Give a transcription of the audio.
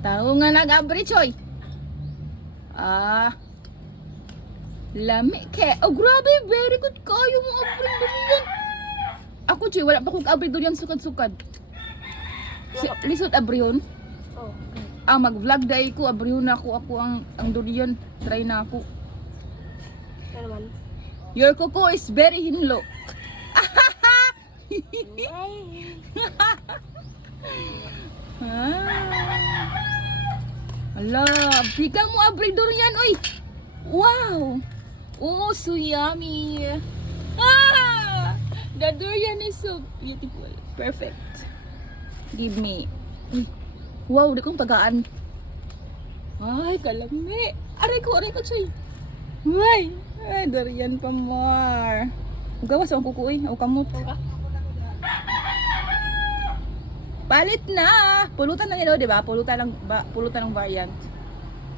Tao nga nag-abri, Choy. Ah. Lami ke. Oh, grabe. Very good kayo mo abri durian. Ako, Choy, wala pa kong abri durian sukad-sukad. Si, lisod abrihon. Oh. Ah, mag-vlog dahil ko. Abrihon na ako. Ako ang, ang durian. Try na ako. Ano naman? Your kuko is very hinlo. Ala, bigyan mo abri durian, oy. Wow. Oh, so yummy. Ah, the durian is so beautiful. Perfect. Give me. Uy. Wow, di kong tagaan. Ay, kalami. Aray ko, aray ko, choy. Ay, ay, durian pa more. Gawas ang kukuy, o kamot. Okay. Palit na! Pulutan na nila, di ba? Pulutan ng, ba, pulutan ng variant.